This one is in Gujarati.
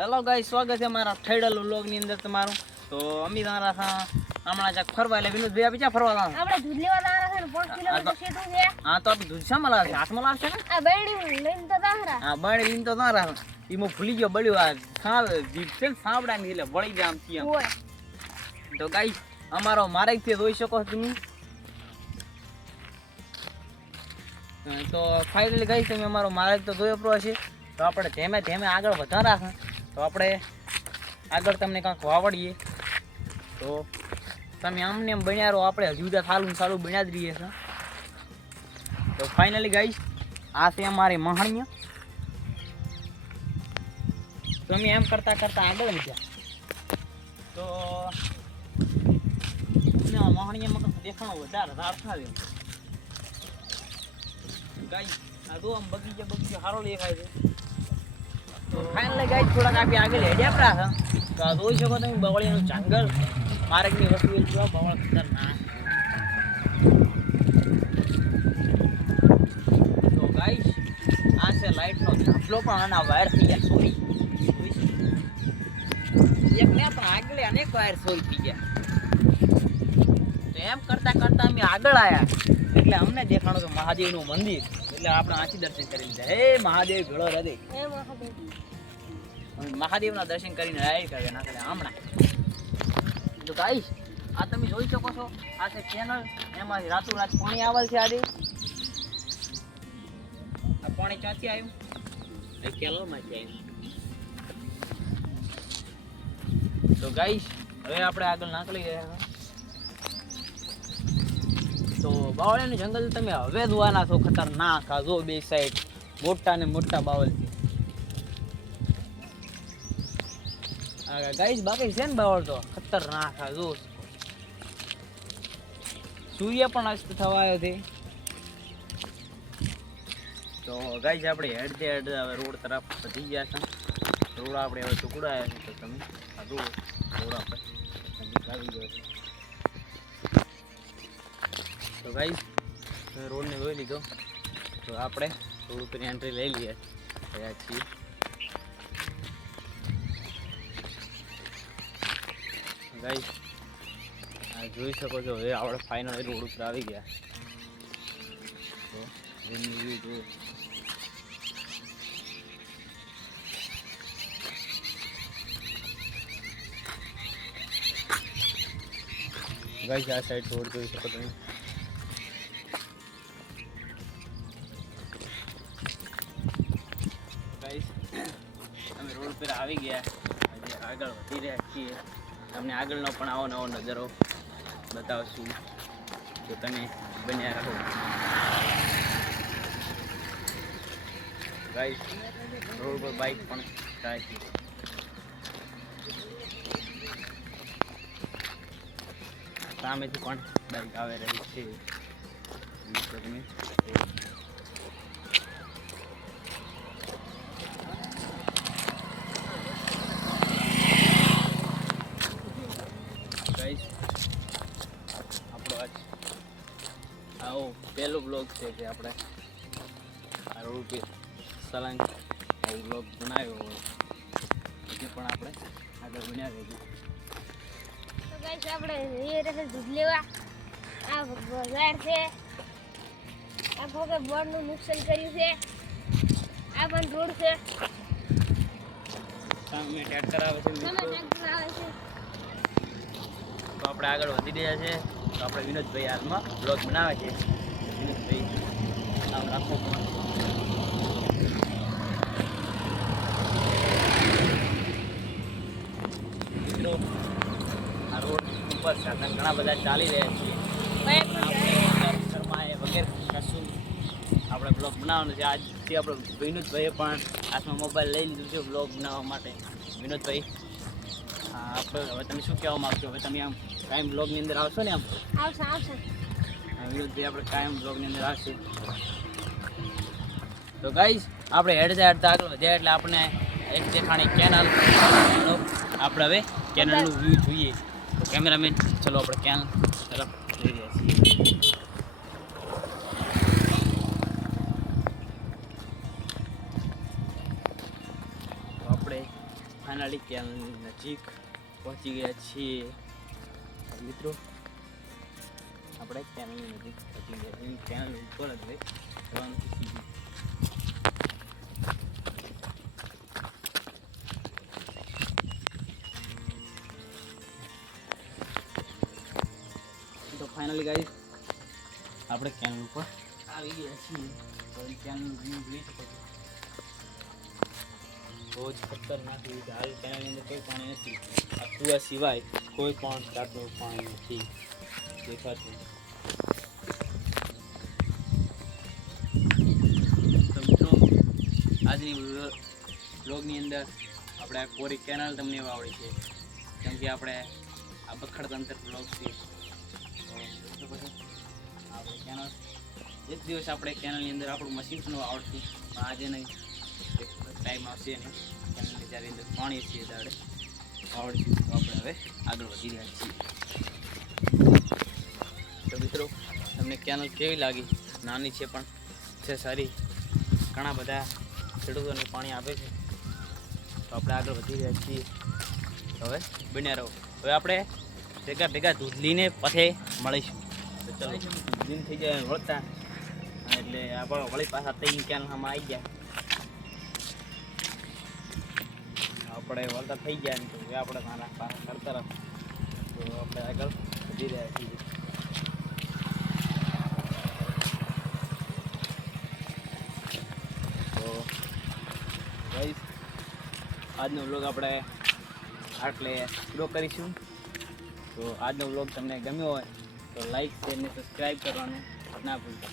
હેલો ગાઈસ, સ્વાગત છે મારા ઠેડલ વ્લોગ ની અંદર તમારું. તો અમે તારા હમણાં જાક ફરવા એટલે વિનોદભાઈ આપી જા ફરવા લાવ આપણે દૂધ લેવા જવાના છે ને 5 કિલોમીટર સીધું છે. હા તો આપણે દૂધ શામાં લાવશે? હાથમાં લાવશે ને? આ બેડી લઈને તો તારા. હા બળી લઈને તો ના રાખ. ઈમો ભૂલી ગયો બળ્યું આ સાવ જીભ છે ને સાવડાની એટલે વળી જામ થી ઓય તો ગાઈસ અમારો માર્ગ થી જોઈ શકો તમે. તો ફાઇનલી ગાઈસ તમે અમારો માર્ગ તો જોયો પ્રો છે. તો આપણે ધીમે ધીમે આગળ વધા રાખે તો આપણે આગળ તમને કાંક વાવડીએ તો તમે આમને એમ બન્યા રહો. આપણે હજુ બધા સાલું બન્યા જ રહીએ છે. તો ફાઇનલી ગાઈસ આ છે અમારી મહાણીયા. તો અમે એમ કરતા કરતા આગળ વધ્યા તો મહાણીયામાં દેખાણો વધારે રાર થાય ગાઈસ. આ તો આમ બગીચો સારો દેખાય છે. તો ફાઇનલી ગાઈસ થોડાક આપી આગળ હેડ્યા પડા છે. તો આ જોઈ શકો તમે બવળીનું જંગલ માર્ગની વસ્તુ જો બવળ ખતરનાક. તો ગાઈસ આ છે લાઈટનો થાંભલો પણ આના વાયર થઈ ગયા ચોરી. એક ને પણ આગળ અનેક વાયર ચોરી થઈ ગયા. તો એમ કરતા કરતા અમે આગળ આવ્યા એટલે અમને દેખાણું કે મહાદેવનું મંદિર. એટલે આપણે આથી દર્શન કરી લીધા. હે મહાદેવ ઘડો હૃદય હે મહાદેવ. મહાદેવના દર્શન કરીને આવી કરે ના કરે હમણાં. તો ગાઈસ આ તમે જોઈ શકો છો આ છે ચેનલ. એમાં રાતોરાત પાણી આવેલ છે. આજે આ પાણી ક્યાંથી આવ્યું? એ કેલોમાંથી આવ્યું. તો ગાઈસ હવે આપણે આગળ નાખી ગયા. તો બાવળીનું જંગલ તમે હવે જોવાના છો ખતરનાક. આ જો બે સાઈડ મોટા ને મોટા બાવળ છે. ગાઈસ બાકી છે ને બાવળ તો ખતરનાક. આ જો સૂર્ય પણ અસ્ત થવા આવ્યો છે. તો ગાઈસ આપણે હેડતે હેડતે હવે રોડ તરફ વધી ગયા છે. રોડ આપણે હવે ટુકડાયા છે. તો તમે આ જો રોડ આપણે નજીક આવી ગયો છે. તો ગાઈસ રોડને જોઈ લીધો. તો આપણે રોડ ઉપર એન્ટ્રી લઈ લઈએ રહ્યા છીએ. ગાઈસ આ જોઈ શકો છો હવે આપણે ફાઇનલ રોડ ઉપર આવી ગયા. તો વ્યૂ જો ગાઈસ આ સાઈડ રોડ જોઈ શકો તમે. ગાઈસ અમે રોડ પર આવી ગયા. આજે આગળ વધી રહ્યા છીએ. તમને આગળનો પણ આવો નવો નજારો બતાવશું. તો તમે બન્યા રહો. ગાઈસ રોડ પર બાઇક પણ જાય છે. સામેથી પણ બાઇક આવે રહી છે. તમે ગાઈસ આપણો આજ આવો પહેલો બ્લોગ છે કે આપણે આ રોડ પર સળંગ આવો બ્લોગ બનાવ્યો હોય. એટલે પણ આપણે આગળ બન્યા રહીશું. તો ગાઈસ આપણે એ રહે દૂધ લેવા. આ બજાર છે. આ ભોગે બોર્ડનું નુકસાન કર્યું છે. આ પણ રોડ છે. સામે ટ્રેક્ટર આવે છે. સામે ટ્રેક્ટર આવે છે. તો આપણે આગળ વધી રહ્યા છે. તો આપણે વિનોદભાઈ હાલમાં બ્લોગ બનાવે છે. વિનોદભાઈ નામ રાખો પણ મિત્રો આ રોડ ઉપર સાધન ઘણા બધા ચાલી રહ્યા છે. શર્માએ વગેરે કશું આપણે બ્લોગ બનાવવાનો છે. આજથી આપણે વિનોદભાઈએ પણ હાથમાં મોબાઈલ લઈ લીધું છે બ્લોગ બનાવવા માટે. વિનોદભાઈ આપણે હવે તમે શું કહેવા માગશો? હવે તમે આમ કાયમ બ્લોગની અંદર આવશો ને? આમ આવશે આવશે. વિનોદભાઈ આપણે કાયમ બ્લોગની અંદર આવશે. તો ગાઈસ આપણે હેડતા હેડતા આગળ વધ્યા એટલે આપણે એક દેખાણી કેનલ. આપણે હવે કેનલનું વ્યૂ જોઈએ. તો કેમેરામેન ચલો આપણે કેનલ તરફ જઈ રહ્યા છીએ. આપણે ફાઇનલી કેનલની નજીક પહોંચી ગયા છીએ મિત્રો. આપણે કેનલની નજીક પહોંચી ગયા છીએ. કેનલ ઉપર જ જવાનું છે સીધું. તો ફાઇનલી ગાઈસ આપણે કેનલ ઉપર આવી ગયા છીએ. તો કેનલ વ્યૂ જોઈ શકો છો. બહુ જ ખતરનાક વ્યૂ છે. હાલ કેનલની અંદર કોઈ પાણી નથી. આ કૂવા સિવાય કોઈ પણ જાતનું પાણી નથી દેખાતું. તો મિત્રો આજની બ્લોગની અંદર આપણે આ કોરી કેનલ તમને વાવડી છે. કેમ કે આપણે આ બખડતંત્ર બ્લોગ છે. આપણે કેનલ એક દિવસ આપણે કેનલની અંદર આપણું મશીન પણ આવડતું, પણ આજે નહીં. એક ટાઈમ આવશે ને કેનલની જ્યારે અંદર પાણી છે ત્યારે આવડશું. તો આપણે હવે આગળ વધી રહ્યા છીએ. તો મિત્રો તમને કેનલ કેવી લાગી? નાની છે પણ છે સારી. ઘણા બધા ખેડૂતોને પાણી આપે છે. તો આપણે આગળ વધી રહ્યા છીએ. હવે બન્યા રહો. હવે આપણે ભેગા દૂધ લઈને પછી મળીશું. તો ચલો દિન થઈ જાય વળતા, એટલે આપણે વળી પાછા ત્રણ કેનલમાં આવી ગયા. આપણે વળતા થઈ ગયા ને તો હવે આપણે નાના પાછા કરતા રહો. તો આપણે આગળ વધી રહ્યા છીએ. તો ગાઈસ આજનો વ્લોગ આપણે આટલે પૂરો કરીશું. તો આજનો વ્લોગ તમને ગમ્યો હોય તો લાઈક શેર ને સબસ્ક્રાઈબ કરવાનું ના ભૂલતા.